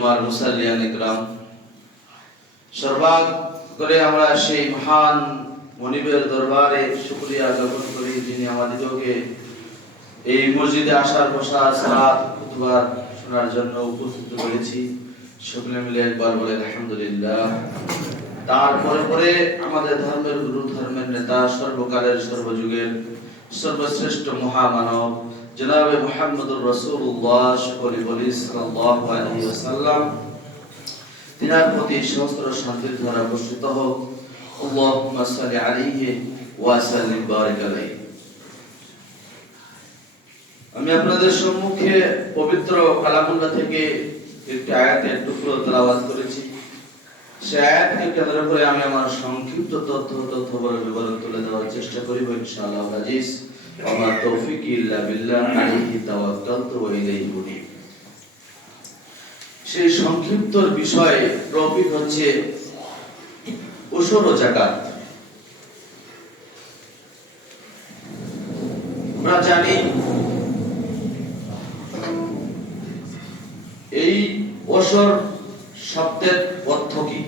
জুমার মুসাল্লিয়ান ইকরাম, সর্বাগ করে আমরা সেই মহান মনিবের দরবারে শুকরিয়া জ্ঞাপন করি যিনি আমাদেরকে এই মসজিদে আসার বসা সালাত খুতবা শোনার জন্য উপস্থিত করেছি। সকলে মিলে একবার বলে আলহামদুলিল্লাহ। তারপরে পরে আমাদের ধর্মের গুরু, ধর্মের নেতা, সর্বকালের সর্বযুগের সর্বশ্রেষ্ঠ মহামানব জনাবে মুহাম্মদুর রাসূলুল্লাহ সাল্লাল্লাহু আলাইহি ওয়াসাল্লাম, তিনার প্রতি সহস্র শান্তির ধারা বর্ষিত হোক। আল্লাহুম্মা সাল্লি আলাইহি ওয়া সাল্লিম বারিক আলাইহি। আমি আপনাদের সম্মুখে পবিত্র কালামুল্লাহ থেকে একটি আয়াতের টুকরো তেলাওয়াত করেছি। সেই আয়াতকে কেন্দ্র করে আমি আমার সংক্ষিপ্ত তথ্যবল বিবরণ তুলে দেওয়ার চেষ্টা করিব ইনশাআল্লাহ আজিজ। ওয়া তৌফিক ইল্লা বিল্লাহ, আলাইহি তাওয়াক্কালতু ওয়া ইলাইহি উনীব। সেই সংক্ষিপ্ত বিষয়ে টপিক হচ্ছে উশুর ও যাকাত। আমরা জানি এই ওসর শব্দের অর্থ কি?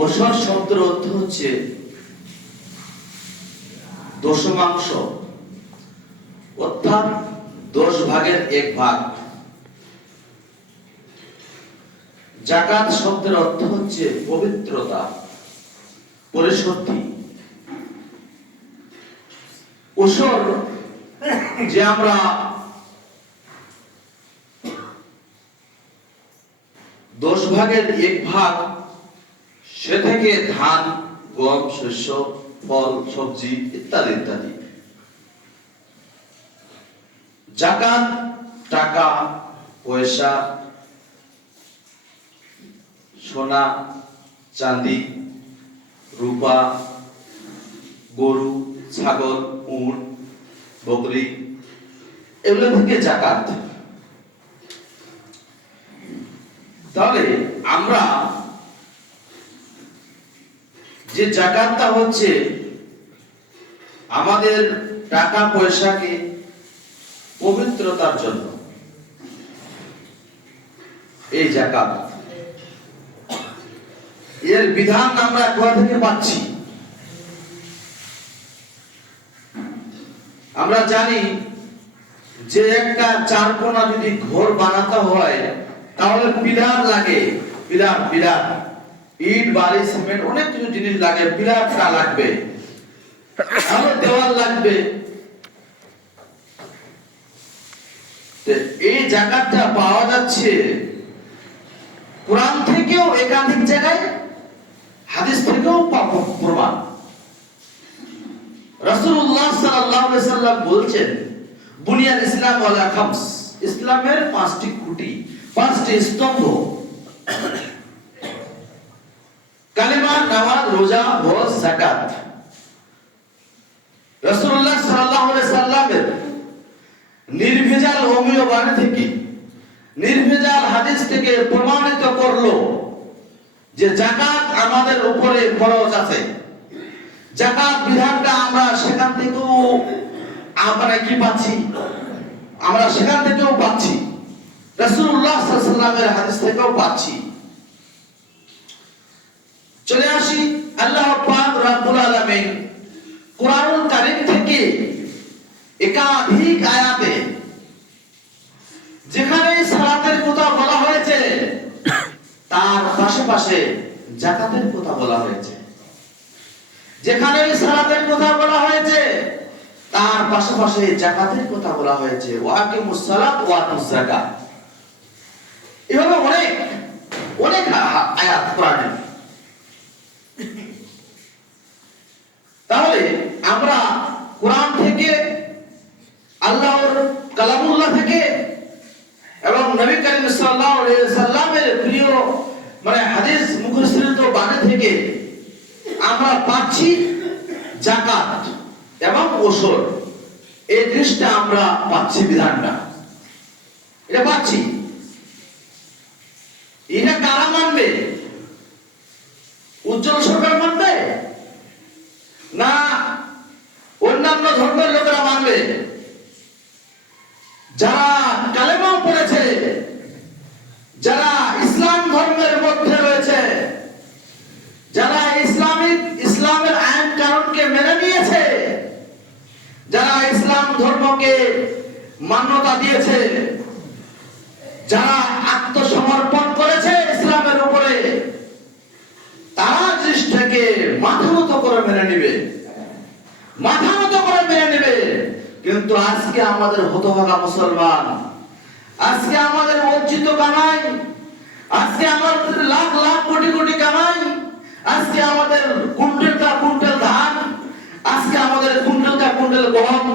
ওসর শব্দের অর্থ হচ্ছে দশমাংশ, অর্থাৎ 10 ভাগের 1 ভাগ। যাকাত শব্দের অর্থ হচ্ছে পবিত্রতা, পরিশুদ্ধি। ওসর যে আমরা 10 ভাগের 1 ভাগ, সে থেকে ধান, গম, শস্য, ফল, সবজি ইত্যাদি ইত্যাদি। যাকাত টাকা পয়সা, সোনা চাঁদি, রূপা, গরু, ছাগল, উট, বকরি, এগুলো থেকে যাকাত। তাহলে আমরা যে যাকাতটা হচ্ছে আমাদের টাকা পয়সাকে পবিত্রতার জন্য, এই যাকাত এর বিধান আমরা কোথা থেকে পাচ্ছি? আমরা জানি যে একটা চারকোনা যদি ঘর বানাতে হয় তাহলে পিলার লাগে, পিলার ইট, বালি, সিমেন্ট, অনেক কিছু জিনিস লাগে। পিলারটা লাগবে, আরো দেওয়াল লাগবে। এই যাকাতটা পাওয়া যাচ্ছে কোরআন থেকেও একাধিক জায়গায়, হাদিস থেকেও প্রমাণ। রাসূলুল্লাহ সাল্লাল্লাহু আলাইহি ওয়াসাল্লাম বলছেন, বুনিয়াল ইসলাম আলা খামস, ইসলামের 5টি খুঁটি, 5টি স্তম্ভ: কালেমা, নামাজ, রোজা, হজ, যাকাত। রাসূলুল্লাহ সাল্লাল্লাহু আলাইহি ওয়াসাল্লামের নির্ভেজাল অমীয় বাণী থেকে, নির্ভেজাল হাদিস থেকে প্রমাণিত করলো যে যাকাত আমাদের উপরে ফরজ আছে। যাকাত বিধানটা আমরা সেখান থেকেও আমরা কি পাচ্ছি? আমরা সেখান থেকেও পাচ্ছি, রাসূলুল্লাহ সাল্লাল্লাহু আলাইহি ওয়াসাল্লামের হাদিস থেকেও পাচ্ছি। চলে আসি আল্লাহ পাক রব্বুল আলামিন কোরআনুল কারীম থেকে একাধিক আয়াতে যেখানে সালাতের কথা বলা হয়েছে তার পাশে যাকাতের কথা বলা হয়েছে। যেখানে সালাতের কথা বলা হয়েছে তার পাশে যাকাতের কথা বলা হয়েছে। ওয়াকিমুস সালাত ওয়া আতুজ যাকাত। এভাবে অনেক আয়াত কোরআনে। তাহলে আমরা কোরআন থেকে, আল্লাহর কালামুল্লাহ থেকে এবং নবী করিম সাল্লাল্লাহু আলাইহি ওয়াসাল্লামের প্রিয় হাদিস মুখস্থিত বাণী থেকে আমরা পাচ্ছি যাকাত এবং ওসর, এই জিনিসটা আমরা পাচ্ছি, বিধানটা এটা পাচ্ছি। এটা কারা মানবে? উজ্জ্বল সরকার মানবে না অন্যান্য ধর্মের লোকেরা মানবে? যারা কালেমাও পড়েছে যারা ইসলাম ধর্মকে মান্যতা দিয়েছে, যারা আত্মসমর্পণ করেছে ইসলামের উপরে, তারা জিনিসটাকে মাথা নত করে মেনে নিবে, মাথা নত করে মেনে নিবে। কিন্তু আজকে আমাদের হতভাগা মুসলমান, আজকে আমাদের অর্জিত কামাই, আজকে আমাদের লাখ লাখ কোটি কোটি কামাই, আজকে আমাদের কুইন্টালটা কুইন্টাল ধান, আজকে আমাদের কুইন্টালটা কুইন্টাল গম,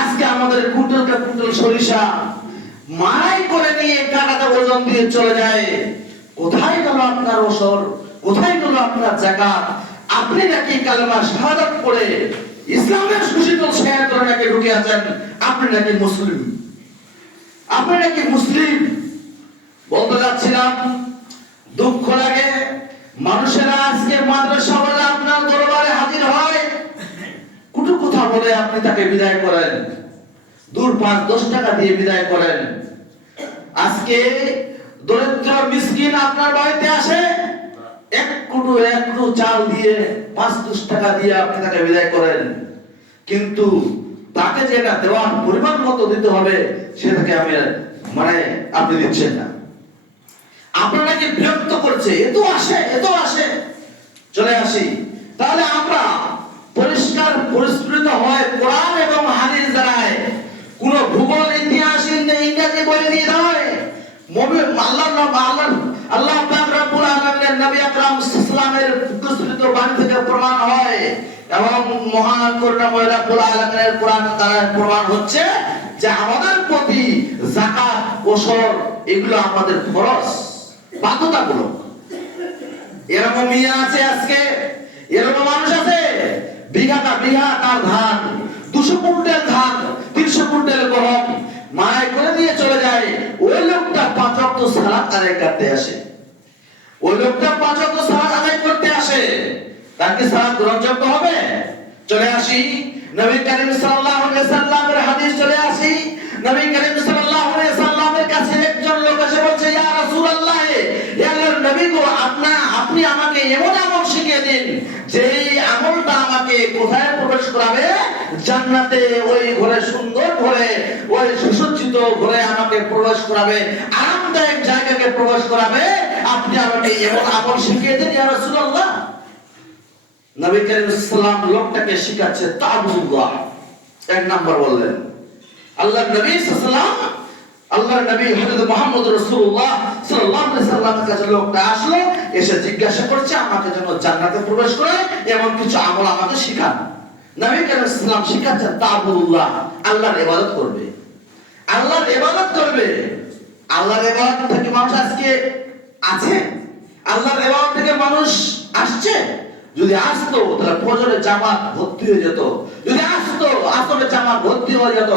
আজকে আমাদের কুইন্টালটা কুইন্টাল সরিষা মারাই করে নিয়ে কাটাতে ওজন দিয়ে চলে যায়। কোথায় গেল আপনার ওসর? কোথায় গেল আপনার যাকাত? আপনি নাকি কালেমা শাহাদাত পড়ে ইসলামের সুশীতল ছায়ার তলে নাকি ঢুকে আছেন, আপনি নাকি মুসলিম, আপনি নাকি মুসলিম। বলতে যাচ্ছিলাম, দুঃখ লাগে মানুষেরা আজকে মাদ্রাসা বলে আপনার দরবারে হাজির হয়, কুটু কথা বলে আপনি তাকে বিদায় করেন, দূর 5-10 টাকা দিয়ে বিদায় করেন। আজকে দরিদ্র মিসকিন আপনার বাড়িতে আসে, এক কুটু চাল দিয়ে 5-10 টাকা দিয়ে আপনি তাকে বিদায় করেন, কিন্তু তাকে যেটা দেওয়ার পরিমাণ মতো দিতে হবে সেটাকে আমি আপনি দিচ্ছেন না। আপনাকে বিরক্ত করছে, এত আসে। চলে আসি, তাহলে আমরা পরিষ্কার পরিস্ফুট হয় কোরআন এবং হাদিস দ্বারায়, কোন ভূগোল ইতিহাস ইংরেজি বই দিয়ে নয়। আল্লাহ পাক রব্বুল আলামিনের নবী আকরাম সাল্লাল্লাহু আলাইহি ওয়াসাল্লামের বাণী থেকে প্রমাণ হয় এবং মহান করুণাময় রব্বুল আলামিনের কোরআন দ্বারা প্রমাণ হচ্ছে যে আমাদের প্রতি যাকাত, ওসর এগুলো আমাদের ফরজ, বাধ্যতামূলক। এরকম মিয়া আছে আজকে, এরকম মানুষ আছে বিঘাটা বিঘা তার ধান, 200 কুইন্টাল ধান, 300 কুইন্টাল গম মায় করে দিয়ে চলে যায়। ওই লোকটা 5 ওয়াক্ত সালাত আদায় করতে আসে, ওই লোকটা 5 ওয়াক্ত সালাত আদায় করতে আসে, তার কি সালাত গ্রহণযোগ্য হবে? চলে আসি নবী করিম সাল্লাল্লাহু আলাইহি সাল্লামের হাদিস, চলে আসি নবী করিম সাল্লাল্লাহু আলাইহি সাল্লামের কাছে একজন লোক এসে বলছে, ইয়া রাসূলুল্লাহ, ইয়া আল্লাহর নবী গো, আপনি আমাকে এমন আমল শিখিয়ে দিন যে আমলটা আমাকে কোথায় প্রবেশ করাবে? জান্নাতে, ওই ঘরে, সুন্দর ঘরে, ওই সুসজ্জিত ঘরে আমাকে প্রবেশ করাবে, আরামদায়ক জায়গাকে প্রবেশ করাবে। আপনি আমাকে এমন আমল শিখিয়ে দিন ইয়া রাসূলুল্লাহ। নবী করিম সাল্লাল্লাহু আলাইহি লোকটাকে শিখাচ্ছে তা'বুদুল্লাহ। এক নাম্বার বললেন আল্লাহর নবী সাল্লাল্লাহু আলাইহি, আল্লাহর নবী হযরত মুহাম্মদ রাসূলুল্লাহ সাল্লাল্লাহু আলাইহি সাল্লামের কাছে লোকটা আসলো, এসে জিজ্ঞাসা করছে আমাকে যেন জান্নাতে প্রবেশ করে এমন কিছু আমল আমাকে শিখান। নবী করিম সাল্লাল্লাহু আলাইহি সাল্লাম শিখাচ্ছেন তা'বুদুল্লাহ, আল্লাহর ইবাদত করবে, আল্লাহর ইবাদত করবে। আল্লাহর ইবাদত থেকে মানুষ আজকে আছে? আল্লাহর ইবাদত থেকে মানুষ আসছে? যদি আসতো তাহলে ফজরের জামাত ভর্তি হয়ে যেত, যদি আসতো আসরের জামাত ভর্তি হয়ে যেত,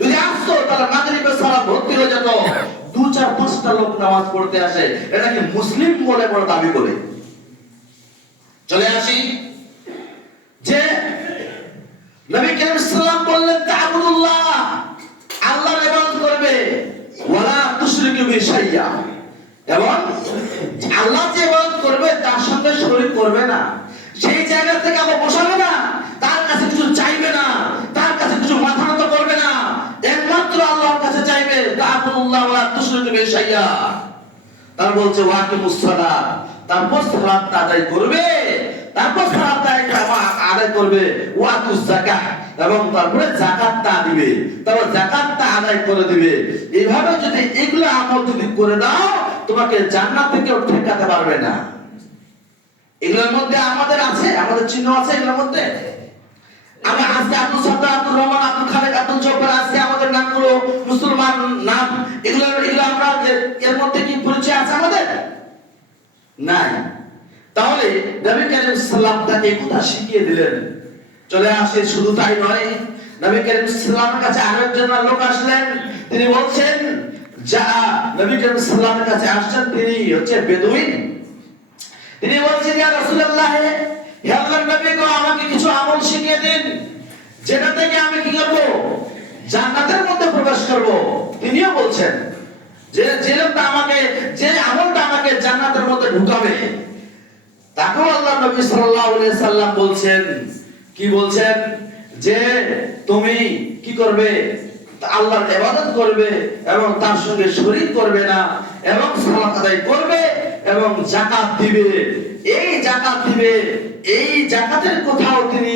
যদি আসতো তাহলে মাগরিবের সালাত ভর্তি হয়ে যেত। 2-4-5টা লোক নামাজ পড়তে আসে, এটাকে মুসলিম বলে বড় দাবি করে। চলে আসি যে নবী করিম সাল্লাল্লাহু আলাইহি বললেন তা'বুদুল্লাহ, আল্লাহর ইবাদত করবে, ওয়ালা তুশরিকু বিহি শাইয়্যা, এবং আল্লাহ যে ইবাদত করবে তার সঙ্গে শরীক করবে না, সেই জায়গা থেকে আবার বসাবে না, তার কাছে কিছু চাইবে না, তার কাছে কিছু মাথা নত করবে না, একমাত্র আল্লাহর কাছে চাইবে। তা'বুদুল্লাহ ওয়া তুশরিকু বিহি শাইয়্যা। তার বলছে ওয়াকিমুস সালাত, তারপর সালাত আদায় করবে, তারপর সালাত আদায় করবে, ওয়াতুজ যাকাত, এবং তারপরে যাকাতটা দিবে, তারপর যাকাতটা আদায় করে দিবে। এইভাবে যদি এগুলো আমল যদি করে দাও, তোমাকে জান্নাতে কেউ ঠেকাতে পারবে না। এগুলোর মধ্যে আমাদের আছে, আমাদের চিহ্ন আছে এগুলোর মধ্যে। আমি আজকে আব্দুল সাত্তার, আব্দুল রহমান, আব্দুল খালেক, আব্দুল জব্বার, আজকে আমাদের নামগুলো মুসলমান নাম, এগুলো আমরা এর মধ্যে কি পরিচয় আছে আমাদের? নাই। তাহলে নবী করিম সাল্লাল্লাহু আলাইহি কথা শিখিয়ে দিলেন। চলে আসে, শুধু তাই নয়, নবী করিম সাল্লাল্লাহু আলাইহি কাছে আরেকজন লোক আসলেন, তিনি বলছেন যা নবী করিম সাল্লাল্লাহু আলাইহি কাছে আসছেন, তিনি হচ্ছে বেদুইন। তিনি বলছেন ইয়া রাসূলুল্লাহ, হে আল্লাহর নবী গো, আমাকে কিছু আমল শিখিয়ে দিন যেটা থেকে আমি কি করব? জান্নাতের মধ্যে প্রবেশ করব। তিনিও বলছেন যে লোকটা আমাকে, যে আমলটা আমাকে জান্নাতের মধ্যে ঢুকাবে, তাকেও আল্লাহর নবী সাল্লাল্লাহু আলাইহি সাল্লাম বলছেন, কি বলছেন? যে তুমি কি করবে? আল্লাহর ইবাদত করবে এবং তার সঙ্গে শরীক করবে না, এবং সালাত আদায় করবে এবং যাকাত দিবে। এই যাকাত দিবে, এই যাকাতের কথাও তিনি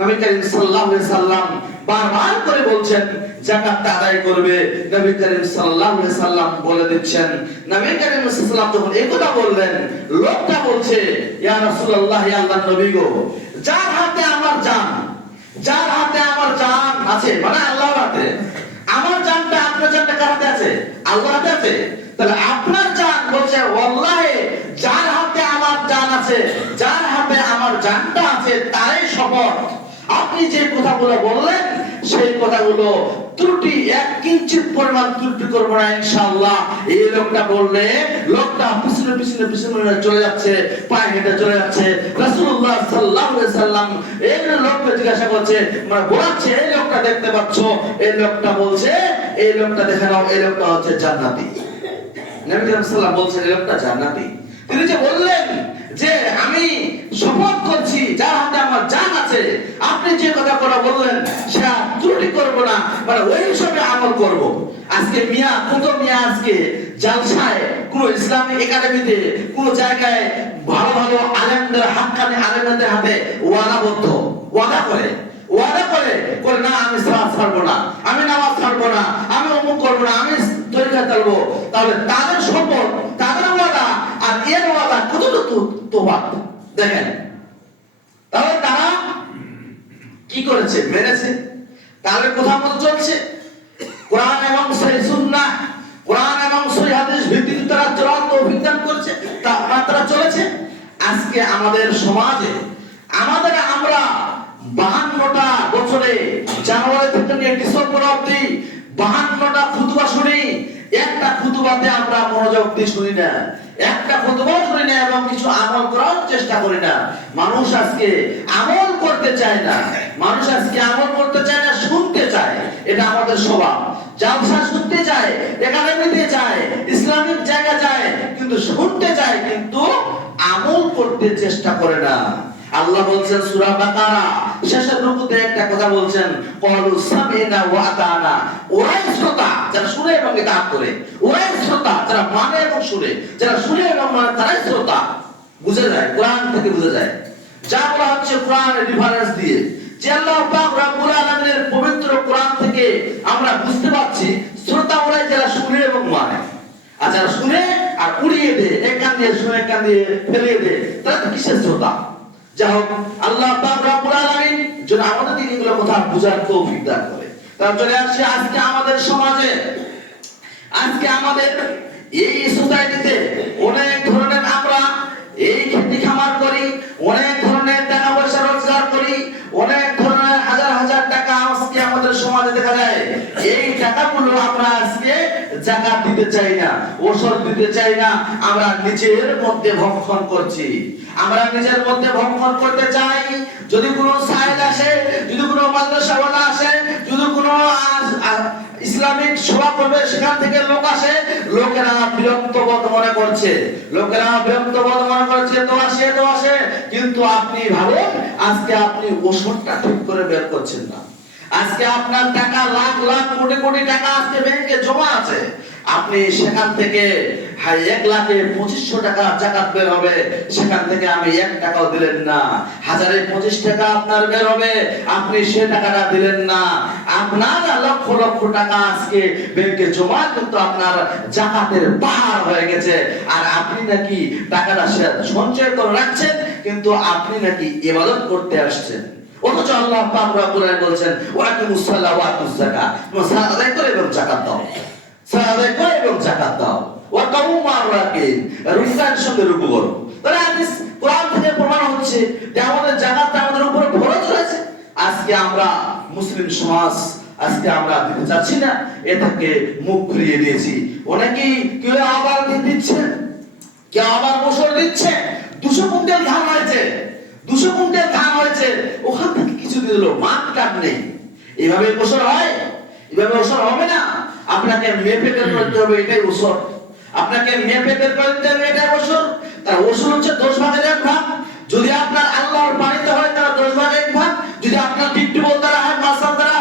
নবী করিম সাল্লাল্লাহু আলাইহি সাল্লাম বারবার করে বলছেন, যাকাত আদায় করবে। নবী করিম সাল্লাল্লাহু আলাইহি সাল্লাম বলে দিচ্ছেন। নবী করিম সাল্লাল্লাহু আলাইহি সাল্লাম যখন এই কথা বললেন, লোকটা বলছে, ইয়া রাসূলুল্লাহ, ইয়া আল্লাহর নবী গো, যার হাতে আমার জান, যার হাতে আমার জান আছে, মানে আল্লাহর হাতে, আমার জানটা আপনার জানটা কার হাতে আছে? আল্লাহর হাতে আছে। তাহলে আপনার জান বলছে, ওয়াল্লাহি যার হাতে আমার জান আছে, যার হাতে আমার জানটা আছে, তারই শপথ, আপনি যে কথাগুলো বললেন সেই কথাগুলো ত্রুটি এক কিঞ্চিত পরিমাণ ত্রুটি করব না ইনশাআল্লাহ। এই লোকটা বললে, লোকটা পিছনে পিছনে পিছনে চলে যাচ্ছে, পায়ে হেঁটে চলে যাচ্ছে। রাসূলুল্লাহ সাল্লাল্লাহু আলাইহি সাল্লাম এই লোককে জিজ্ঞাসা করছে, মানে বলছে, এই লোকটা দেখতে পাচ্ছ? এই লোকটা বলছে, এই লোকটা দেখে নাও, এই লোকটা হচ্ছে জান্নাতি। নবী করিম সাল্লাল্লাহু আলাইহি ওয়াসাল্লাম বলছেন, এই লোকটা জান্নাতি। তিনি যে বললেন যে আমি শপথ করছি যার হাতে আমার জান আছে, আপনি যে কথা বললেন সেটা ত্রুটি করব না, মানে ওই হিসাবে আমল করব। আজকে মিয়া, কত মিয়া আজকে জালসায়, কোন ইসলামিক একাডেমিতে, কোন জায়গায় ভালো ভালো আলেমদের, হাক্কানি আলেমদের হাতে ওয়াদাবদ্ধ, ওয়াদা করে না, আমি সালাত ছাড়বো না, আমি নামাজ ছাড়বো না, আমি অমুক করবো না, আমি তরিকা চলবো। তাহলে তাদের শপথ, তাদের ওয়াদা আর এর ওয়াদা কতটুকু তফাৎ দেখেন। তাহলে তারা কি করেছে? মেরেছে। তাহলে কথা মতো চলছে, কোরআন এবং সহিহ সুন্নাহ, কোরআন এবং সহিহ হাদিস ভিত্তিতে তারা চূড়ান্ত অভিযান করছে, তারা চলেছে। আজকে আমাদের সমাজে আমরা 52টা বছরে, জানুয়ারি থেকে নিয়ে ডিসেম্বর অবধি 52টা খুতবা শুনি, একটা খুতবাতে আমরা মনোযোগ দিয়ে শুনি না, একটা খুতবা শুনি না এবং কিছু আমল করার চেষ্টা করি না। মানুষ আজকে আমল করতে চায় না, মানুষ আজকে আমল করতে চায় না, শুনতে চায়। এটা আমাদের স্বভাব। জালসা শুনতে চায়, একাডেমিতে যায়, ইসলামিক জায়গা যায়, কিন্তু শুনতে চায়, কিন্তু আমল করতে চেষ্টা করে না। আল্লাহ বলছেন সূরা বাকারা শেষের রুকুতে একটা কথা বলছেন, ক্বালু সামিনা ওয়া আতানা। ওরাই শ্রোতা যারা শুনে এবং ইতাআত করে, ওরাই শ্রোতা যারা মানে এবং শুনে, যারা শুনে এবং মানে তারাই শ্রোতা। বুঝা যায়, কোরআন থেকে বুঝা যায়। যা বলা হচ্ছে কোরআনের রেফারেন্স দিয়ে, যে আল্লাহ পাক রব্বুল আলামিনের পবিত্র কোরআন থেকে আমরা বুঝতে পারছি শ্রোতা ওরাই যারা শুনে এবং মানে। আর যারা শুনে আর উড়িয়ে দেয়, এক কান দিয়ে শুনে এক কান দিয়ে ফেলিয়ে দেয়, তারা তো কিসের শ্রোতা? যাই হোক, আল্লাহ পাক রব্বুল আলামিন যেন আমাদের এগুলো কথা বুঝার তৌফিক দান করে। তার চলে আসছে আজকে আমাদের সমাজে, আজকে আমাদের এই সোসাইটিতে অনেক ধরনের আমরা এই খেতি খামার করি, অনেক ধরনের টাকা পয়সা রোজগার করি, অনেক ধরনের হাজার হাজার টাকা আজকে আমাদের সমাজে দেখা যায়। এই টাকাগুলো আমরা আজকে যাকাত দিতে চাই না, ওসর দিতে চাই না, আমরা নিজের মধ্যে ভক্ষণ করছি। আমরা নিজের মধ্যে ভক্ষণ করতে চাই। যদি কোনো সাইদ আসে, যদি কোনো মাদ্রাসাওয়ালা আসে, যদি কোনো ইসলামিক সভা করবে, সেখান থেকে লোক আসে, লোকেরা বিরক্ত বোধ মনে করছে, লোকেরা বিরক্ত বোধ মনে করছে, তো আসে। কিন্তু আপনি ভাবেন, আজকে আপনি ওষুধটা ঠিক করে বের করছেন না। আজকে আপনার টাকা লাখ লাখ কোটি কোটি টাকা আজকে ব্যাংকে জমা আছে, আপনি সেখান থেকে 1,25,000 টাকা যাকাত বের হবে, সেখান থেকে আমি 1 টাকাও দিলেন না। 1,025 টাকা আপনার বের হবে, আপনি সে টাকাটা দিলেন না। আপনার লক্ষ লক্ষ টাকা আজকে ব্যাংকে জমা, কিন্তু আপনার যাকাতের পাহাড় হয়ে গেছে। আর আপনি নাকি টাকাটা সঞ্চয় করে রাখছেন, কিন্তু আপনি নাকি ইবাদত করতে আসছেন। অথচ আল্লাহ পাক রব্বুল আলামিন বলছেন, ওয়া আকিমুস সালাতা ওয়া আতুজ যাকাত, তোমরা সালাত আদায় করো এবং যাকাত দাও, সালাত আদায় করো এবং যাকাত দাও। ওয়া কাউমু মা'র রাকিন, রুকুর সঙ্গে রুকু করো। তাহলে হাদিস কোরআন থেকে প্রমাণ হচ্ছে যে আমাদের যাকাতটা আমাদের উপরে ফরজ রয়েছে। আজকে আমরা মুসলিম সমাজ, আজকে আমরা দিতে চাচ্ছি না, এ থেকে মুখ ঘুরিয়ে দিয়েছি। অনেকেই কেউ আবার দিচ্ছে, কেউ আবার বছর দিচ্ছে। 200 কুইন্টাল ধান হয়েছে, 200 কুইন্টাল ধান হয়েছে, ওখান থেকে কিছু দিয়ে দিল, মাঠ কাট নেই। এভাবে বছর হয়? এভাবে বছর হবে না। আপনাকে মেপে বের করতে হবে, এটাই বছর। আপনাকে মেপে বের করতে হবে, এটাই বছর। তার ওষুধ হচ্ছে 10 ভাগের 1 ভাগ। যদি আপনার আল্লাহর বাণীতে হয় তারা 10 ভাগের 1 ভাগ, যদি আপনার টিপটিপল দ্বারা হয়, মাসাল দ্বারা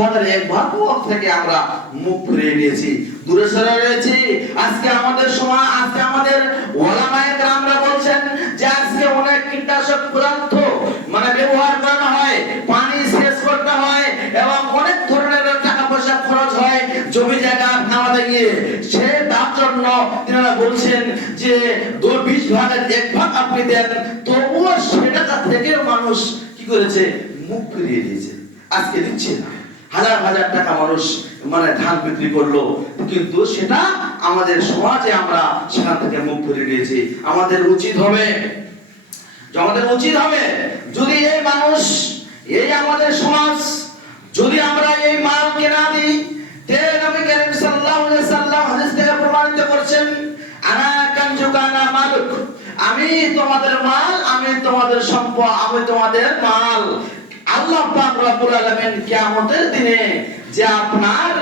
ভাগের 1 ভাগ থেকে আমরা মুখ ফিরিয়ে নিয়েছি, দূরে সরে রয়েছি। আজকে আমাদের সময়, আজকে আমাদের ওলামায়ে কেরামরা বলছেন যে আজকে অনেক কীটনাশক পদার্থ ব্যবহার করা হয়, পানি সেচ করতে হয় এবং অনেক ধরনের টাকা পয়সা খরচ হয় জমি জায়গা খাওয়াতে গিয়ে। সে তার জন্য তিনারা বলছেন যে 20 ভাগের 1 ভাগ আপনি দেন, তবুও সেটা থেকে মানুষ কি করেছে, মুখ ফিরিয়ে দিয়েছে, আজকে দিচ্ছে না। হাজার হাজার টাকা মানুষ ধান বিক্রি করলো, কিন্তু সেটা আমাদের সমাজে আমরা সেখান থেকে মুখ ফিরিয়ে দিয়েছি। আমাদের উচিত হবে যদি এই মানুষ, এই আমাদের সমাজ, যদি আমরা এই মালকে না দিই, নবী করিম সাল্লাল্লাহু আলাইহি সাল্লাম হাদিস থেকে প্রমাণিত করেছেন, আনা কানজুকা আনা মালুক, আমি তোমাদের মাল, আমি তোমাদের সম্পদ, আমি তোমাদের মাল। আল্লাহ পাক রব্বুল আলামিন কিয়ামতের দিনে যে আপনার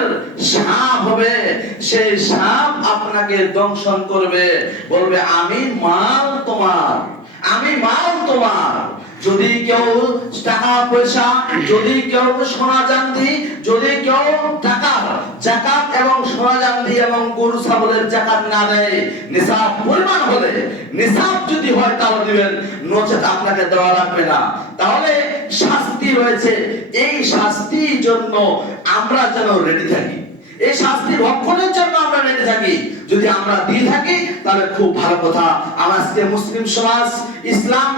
সাপ হবে, সেই সাপ আপনাকে দংশন করবে, বলবে আমি মাল তোমার, আমি মাল তোমার। যদি কেউ টাকা পয়সা, যদি কেউ সোনা চাঁদি, যদি কেউ টাকা যাকাত এবং সোনা চাঁদি এবং গরু ছাগলের যাকাত না দেয়, নিসাব পরিমাণ হলে, নিসাব যদি হয় তাও দিবেন, নচেত আপনাকে দেওয়া লাগবে না। তাহলে শাস্তি রয়েছে, এই শাস্তির জন্য আমরা যেন রেডি থাকি, এই শাস্তি রক্ষণের জন্য আমরা রেডি থাকি। যদি আমরা দিয়ে থাকি তাহলে খুব ভালো কথা। আজকে মুসলিম সমাজ ইসলাম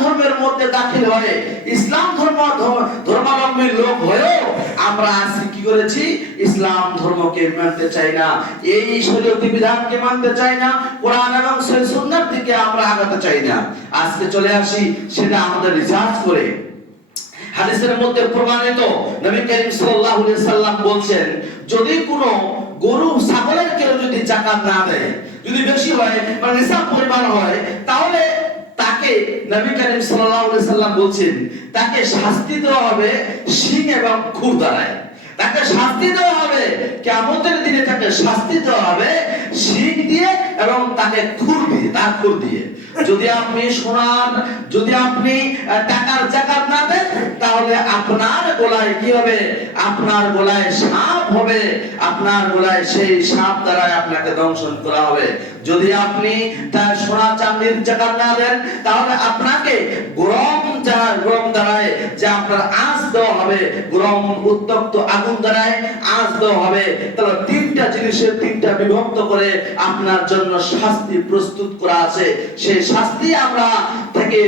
ধর্মের মধ্যে দাখিল হয়ে, ইসলাম ধর্মাবলম্বী লোক হয়েও আমরা আজকে কি করেছি, ইসলাম ধর্মকে মানতে চাই না, এই শরীয়তি বিধানকে মানতে চাই না, কোরআন এবং সুন্নাহর দিকে আমরা আগাতে চাই না। আজকে চলে আসি সেটা আমাদের রিসার্চ করে। হাদিসের মধ্যে প্রমাণিত, নবী করিম সাল্লাল্লাহু আলাইহি সাল্লাম বলছেন, যদি কোনো গরু ছাগলের কেউ যদি যাকাত না দেয়, যদি বেশি হয় নিসাব পরিমাণ হয়, তাহলে তাকে নবী করিম সাল্লাল্লাহু আলাইহি সাল্লাম বলছেন তাকে শাস্তি দেওয়া হবে শিং এবং খুর দ্বারায়। তাকে শাস্তি দেওয়া হবে কিয়ামতের দিনে, তাকে শাস্তি দেওয়া হবে শিং দিয়ে এবং তাকে খুর দিয়ে, তার খুর দিয়ে। যদি আপনি সোনার, যদি আপনি টাকার যাকাত না দেন, তাহলে আপনার গলায় কি হবে, আপনার গলায় সাপ হবে, আপনার গলায় সেই সাপ দ্বারা আপনাকে দংশন করা হবে। যদি আপনি তার সোনা চাঁদির যাকাত না দেন, তাহলে আপনাকে গরম দ্বারায় যে আপনার আঁচ দেওয়া হবে, গরম উত্তপ্ত আগুন দ্বারায় আঁচ দেওয়া হবে। তাহলে 3টা জিনিসের 3টা বিভক্ত করে আপনার জন্য শাস্তি প্রস্তুত করা আছে। সেই শাস্তি আমরা থেকে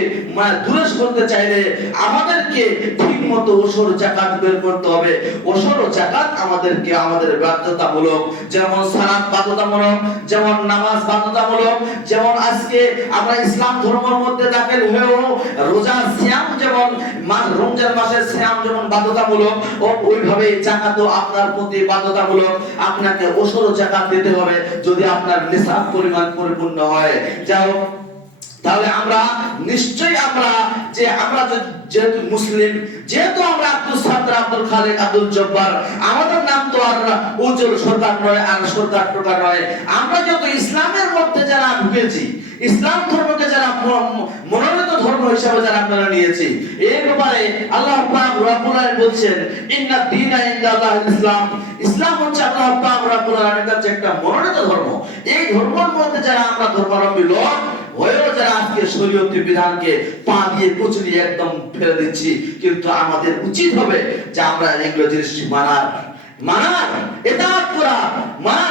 দূরে করতে চাইলে আমাদেরকে ঠিক মতো ওসর যাকাত বের করতে হবে। ওসর ও যাকাত আমাদেরকে, আমাদের বাধ্যতামূলক। যেমন সালাত বাধ্যতামূলক, যেমন নামাজ বাধ্যতামূলক, যেমন আজকে আমরা ইসলাম ধর্মের মধ্যে দাখিল হয়েও রোজা সিয়াম, যেমন রমজান মাসের সিয়াম যেমন বাধ্যতামূলক, ওইভাবে যাকাতও আপনার প্রতি বাধ্যতামূলক। আপনাকে ওসর যাকাত দিতে হবে যদি আপনার নিসাব পরিমাণ পরিপূর্ণ হয়। যাও, তাহলে আমরা নিশ্চয়ই আমরা যেহেতু মুসলিম, যেহেতু আমরা আব্দুল সাত্তার, আব্দুল খালেক, আব্দুল জব্বার, আমাদের নাম তো আর উজ্জ্বল সরকার নয়, আর সরকার প্রকার নয়। আমরা যত ইসলামের মধ্যে যারা ঢুকেছি, ইসলাম ধর্মকে যারা মনোনীত ধর্ম হিসেবে যারা আপনারা নিয়েছি, এই ব্যাপারে আল্লাহ পাক রব্বুল আলামিন বলছেন, ইন্না দীনা ইনদাল্লাহিল ইসলাম, ইসলাম হচ্ছে আল্লাহ পাক রব্বুল আলামিনের কাছে একটা মনোনীত ধর্ম। এই ধর্মের মধ্যে যারা আমরা ধর্মাবলম্বী লোক হয়েও যারা আজকে শরীয়তি বিধানকে পা দিয়ে কুচলিয়ে একদম ফেলে দিচ্ছি, কিন্তু আমাদের উচিত হবে যে আমরা এগুলো জিনিস মানার ইতাআত করা।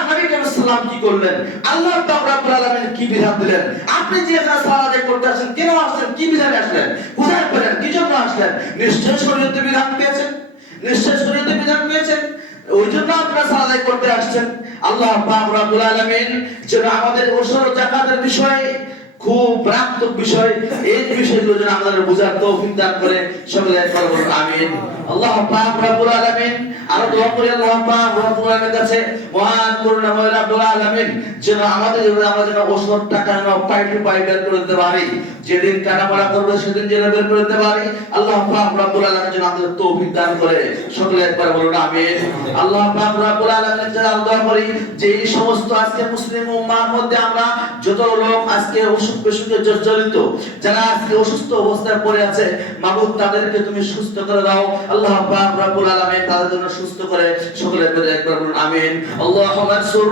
নবী করিম সাল্লাল্লাহু আলাইহি কি করলেন, আল্লাহ পাক রব্বুল আলামিন কি বিধান দিলেন, আপনি যে সালাত করতে আসেন, কেন আসেন, কি বিধানে আসলেন, বুঝাতে পারেন কি জন্য আসলেন? নিশ্চয় শরীয়তি বিধান পেয়েছেন, নিশ্চয় শরীয়তি বিধান পেয়েছেন, ওই জন্য আপনারা সালাত করতে আসছেন। আল্লাহ পাক রব্বুল আলামিন যেন আমাদের ওসর যাকাতের বিষয় খুব প্রাপ্তক বিষয়, এই বিষয়গুলো যেন আমাদের বোঝার তৌফিক দান করে। সকলে একবার বলুন আমিন। আল্লাহ পাক রব্বুল আলামিন, আর দোয়া করি আল্লাহ পাক রব্বুল আলামিনের কাছে, মহান করুণাময় রব্বুল আলামিন যেন আমরা যেন ওসর টাকা যেন পাই টু পাই বের করে দিতে পারি, যেদিন টাকা পড়া করবে সেদিন যেন বের করে দিতে পারি। আল্লাহ পাক রব্বুল আলামিন যেন আমাদের তৌফিক দান করে। সকলে একবার বলুন আমিন। আল্লাহ পাক রব্বুল আলামিনের কাছে দোয়া করি যে এই সমস্ত আজকে মুসলিম উম্মাহর মধ্যে আমরা যত লোক আজকে অসুখ বিসুখে জর্জরিত, যারা আজকে অসুস্থ অবস্থায় পড়ে আছে, মাবুদ তাদেরকে তুমি সুস্থ করে দাও। আল্লাহ পাক রব্বুল আলামিন তাদের জন্য সুস্থ করে সকলে করে একবার বলুন আমিন। আল্লাহুম্মা আনসুর